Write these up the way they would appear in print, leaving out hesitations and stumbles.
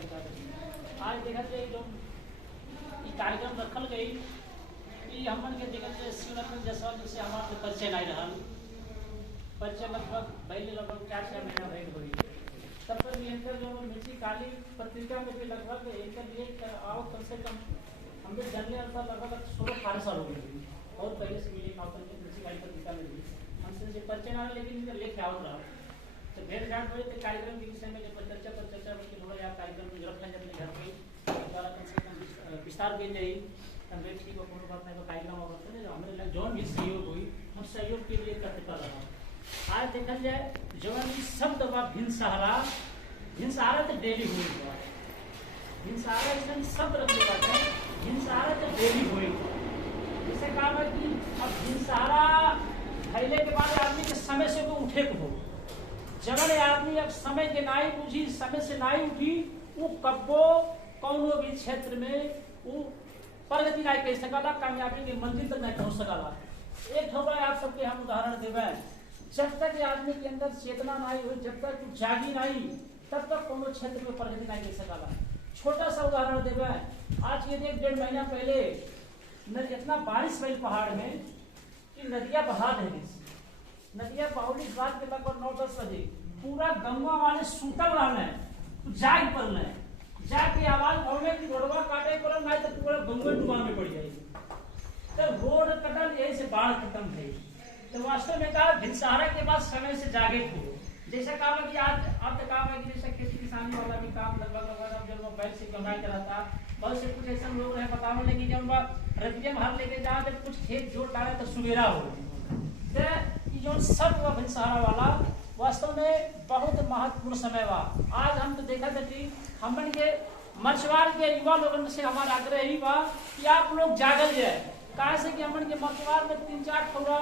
आज देखा जाए जो कार्यक्रम रखल गई कि हमन के देखा जाए शिवरतन जायसवाल जी से हमारे परिचय नहीं रहा। परिचय लगभग पहले लगभग 4-6 महीना भेंट हुई। तब पर भी इनकर जो मिर्ची काली पत्रिका में भी लगभग इनकर लिए आओ कम से कम हम लोग जानने वाला लगभग 16-18 साल हो गए और पहले से मिले काउंटर में मिर्ची काली पत्रिका में भी हमसे परिचय ना, लेकिन इनका लेख आवत रहा। तो भेंट घाट हुई तो कार्यक्रम के विषय में जब चर्चा करके थोड़ा यार कार्यक्रम में रख लें अपने घर पे द्वारा कम से कम विस्तार भी जाए तब ठीक हो कोनो बात नहीं। तो कार्यक्रम और हमें जौन भी सहयोग हुई हम सहयोग के लिए करते कर रहा। आज देखा जाए जौन भी शब्द बा भिनसहारा तो डेली हुई भिनसहारा ऐसा शब्द रखने बात है। भिनसहारा तो डेली हुई जैसे कहा है कि अब भिनसहारा फैले के बाद आदमी के समय से वो उठे को हो जगह आदमी अब समय के नाई बुझी समय से नाई उठी वो कब्बो कौनो भी क्षेत्र में वो प्रगति नहीं कर सकला, कामयाबी के मंजिल तक नहीं पहुंच सकला। एक ठोबा आप सबके हम उदाहरण देवे, जब तक आदमी के अंदर चेतना नहीं हुई, जब तक जागी नहीं, तब तक कोनो क्षेत्र में प्रगति नहीं कर सकला। छोटा सा उदाहरण देवे, आज के 1-1.5 महीना पहले इतना बारिश हुई पहाड़ में कि नदियां बहा रही। नदियां बाउली रात के लगभग 9-10 बजे पूरा गंगा वाले सूतल रहने जाग पड़ने जाके आवाज भरने की रोडवा काटे पर नहीं तो पूरा गंगा डुबा में पड़ जाएगी। तो रोड कटल यही से बाढ़ खत्म थी। तो वास्तव में कहा भिनसहारा के बाद समय से जागे हो जैसा कहा कि आज अब तक कहा कि जैसा खेती किसानी वाला भी काम लगभग जब बैल से गंगा कराता बहुत से कुछ ऐसा लोग रहे बताओ लेकिन जब रतिया में हर लेके जाओ जब कुछ खेत जोत डाले तो सुबेरा हो जो सब भिनसहारा वाला वास्तव में बहुत महत्वपूर्ण समय बा। आज हम तो देखा था कि हमन के मछुआर के युवा लोगों से हमारा आग्रह ही बा कि आप लोग जागल जाए। कहा से कि हमन के मछुआर में 3-4 ठोरा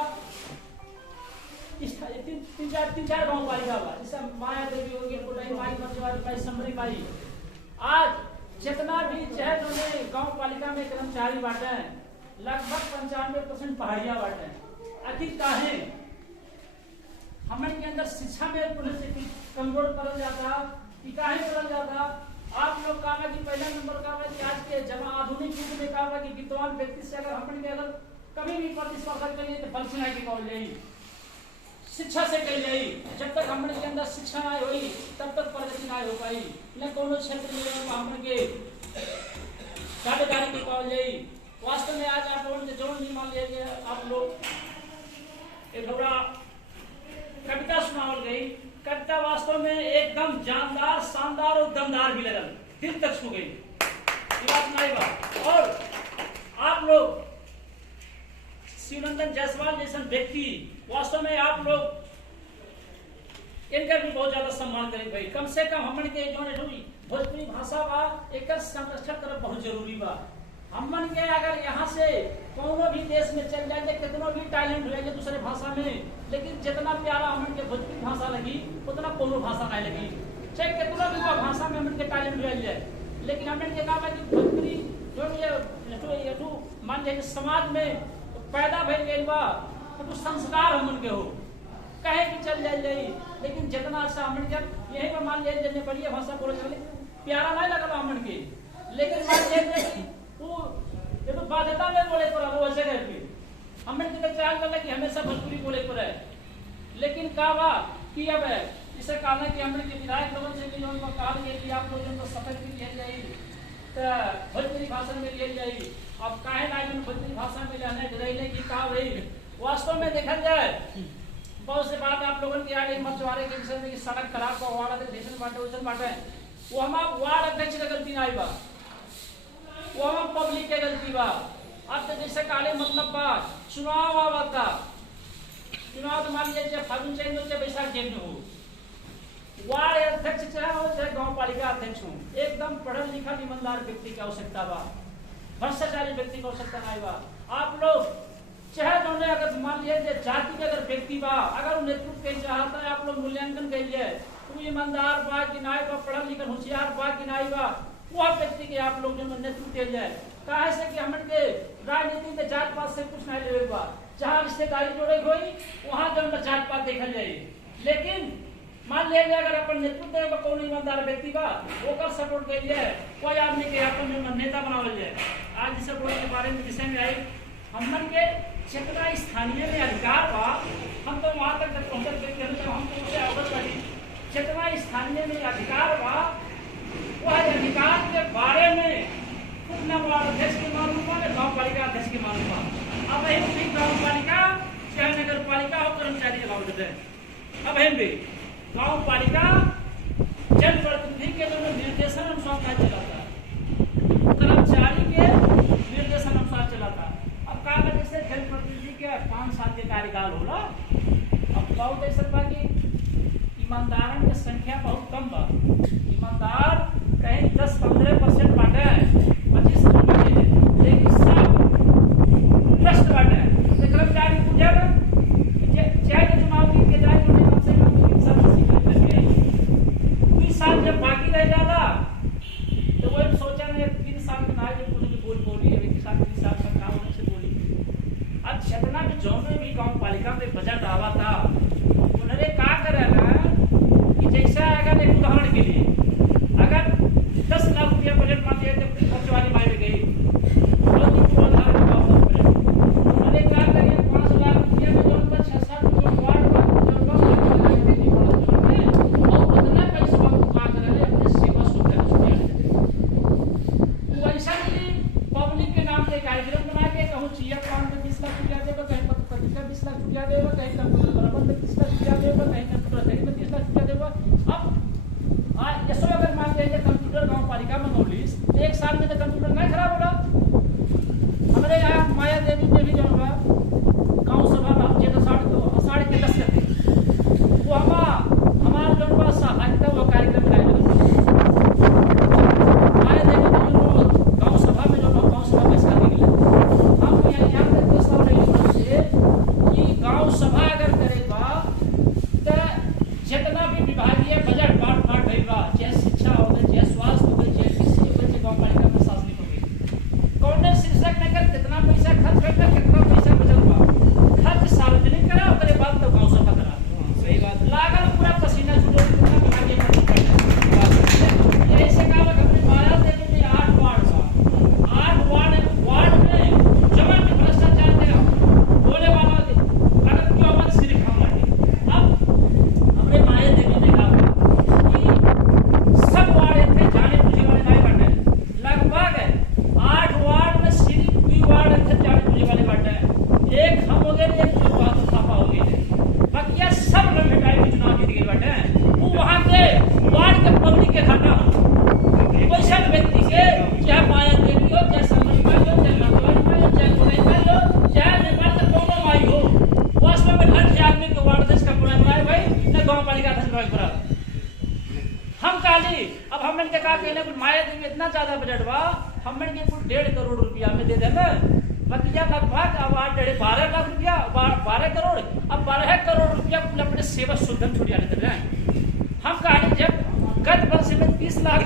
3-4 गाँव पालिका बा, जैसे माया देवी हो गई, कोटाई माई मछुआर माई समरी माई। आज जितना भी चाहे उन्होंने गाँव पालिका में कर्मचारी बांटे लगभग 95% पहाड़िया बांटे। अधिक काहे हमारे के अंदर शिक्षा में कमजोर करल जाता कि काहे करल जाता। आप लोग कहा कि पहला नंबर का कि आज के जमा आधुनिक युग में कहा कि विद्वान व्यक्ति से अगर हमने के अगर कभी भी प्रतिस्पर्धा करिए तो बल से नहीं कॉल जाई, शिक्षा से कही जाई। जब तक हमने के अंदर शिक्षा नहीं हुई तब तक प्रगति नहीं हो पाई। न कोनो क्षेत्र में हमने के कार्यकारी की कॉल जाई। वास्तव में आज आप लोगों ने जो नहीं मान लिया आप लोग एक कविता सुनावल गई। कविता वास्तव में एकदम जानदार शानदार और दमदार भी लगल, दिल तक छू गई। बात नहीं बात। और आप लोग शिवरतन जायसवाल जैसे व्यक्ति वास्तव में आप लोग इनका भी बहुत ज्यादा सम्मान करें भाई। कम से कम हमन के जो भोजपुरी भाषा बा एक संरक्षण करना बहुत जरूरी बा। हमन के अगर यहाँ से कोनो भी देश में चल जाए कितना भी टैलेंट हो जाए दूसरे भाषा में, लेकिन जितना प्यारा हमन के भोजपुरी भाषा लगी उतना कोनो भाषा नहीं लगी। चाहे कितना भी भाषा में हमन के टैलेंट हो जाए, लेकिन हमन के कहा कि भोजपुरी जो मान लीजिए समाज में पैदा भइल गई बा तो संस्कार हमन के हो कहे कि चल जाए। लेकिन जितना अच्छा हमन के यही पर मान लीजिए जब बढ़िया भाषा बोले चले प्यारा नहीं लगल हमन के, लेकिन मान लीजिए वो बाध्यता में बोले पर वो जगह पे हमने तो ख्याल करना कि हमेशा भोजपुरी बोले पर है। लेकिन कहा बा कि अब इसे कहना कि हमने के विधायक लोगों से भी लोगों को कहा कि आप लोगों को शपथ भी लिया जाए तो भोजपुरी भाषा में लिया जाए। अब काहे ना भोजपुरी भाषा में रहने रहने की कहा भाई। वास्तव में देखा जाए बहुत से बात आप लोगों की आ गई मछुआरे के विषय में सड़क खराब का वार्ड अध्यक्ष बांटे वचन बांटे वो हमारा वार्ड अध्यक्ष का गलती नहीं बा, वो हम पब्लिक के गलती बा। अब तो जैसे काले मतलब बा चुनाव आवता, चुनाव तो मान लीजिए फागुन चैन में बैसाख जेठ में हो। वार्ड अध्यक्ष चाहे हो चाहे गाँव पालिका अध्यक्ष हो, एकदम पढ़ल लिखल ईमानदार व्यक्ति की आवश्यकता बा, भ्रष्टाचारी व्यक्ति की आवश्यकता नहीं बा। आप लोग चाहे तो अगर मान लीजिए जाति के अगर व्यक्ति बा अगर नेतृत्व के चाहता है आप लोग मूल्यांकन करिए तो ईमानदार बा कि नहीं बा, पढ़ल लिखल होशियार बा कि नहीं बा, वह व्यक्ति के आप लोग जो नेतृत्व किया जाए। कहा से कि हमन के राजनीति में जात पात से कुछ नहीं लेगा, जहाँ रिश्तेदारी जोड़े हुई वहां जो जात पात देखा जाए। लेकिन मान लीजिए अगर अपन नेतृत्व में कौन ईमानदार व्यक्ति बा ओकर सपोर्ट करिए, कोई आदमी के अपन नेता बनावल जाए। आज सपोर्ट के बारे में विषय में आई हमन के जितना स्थानीय में अधिकार बा, हम तो वहां तक जब पहुंचल व्यक्ति हम तो उससे अवगत रही। जितना स्थानीय में अधिकार बा वह अधिकार के बारे में खुद न अध्यक्ष के मालूम बा, गाँव पालिका अध्यक्ष के मालूम बा। अब भी गाँव पालिका चाहे नगर पालिका हो कर्मचारी जवाब देते हैं। अब भी गाँव पालिका जनप्रतिनिधि के जो निर्देशन अनुसार कार्य चलाता है, कर्मचारी के निर्देशन अनुसार चलाता है। अब का जैसे जनप्रतिनिधि के 5 साल के कार्यकाल होला, अब बहुत ऐसा बा कि ईमानदारन की संख्या बहुत कम बा। ईमानदार कहीं 10-15% बाटे, 25% बाटे, लेकिन सब भ्रष्ट बाटे। कर्मचारी पूछे चाहे चुनाव जीत के जाए हमसे 20 साल जब बाकी रह जाला तो वो सोचा नहीं 3 साल में ना बोली है 20 साल का काम होने से बोली। अब जितना भी जो भी गाँव पालिका में बजट आवा था उन्होंने क्या करा कि जैसा अगर एक उदाहरण के लिए अगर 10 लाख रुपया बजट मान लिया जब खर्च वाली माई में गई अब हम के का कहले माया देवी इतना ज्यादा बजट बा हम के कुल 1.5 करोड़ रुपया में दे देना बकिया लगभग अब 12 लाख रुपया 12 करोड़ अब 12 करोड़ रुपया कुल अपने सेवा शुद्धम छुड़िया लेते रहे। हम कहा जब गत वर्ष में 30 लाख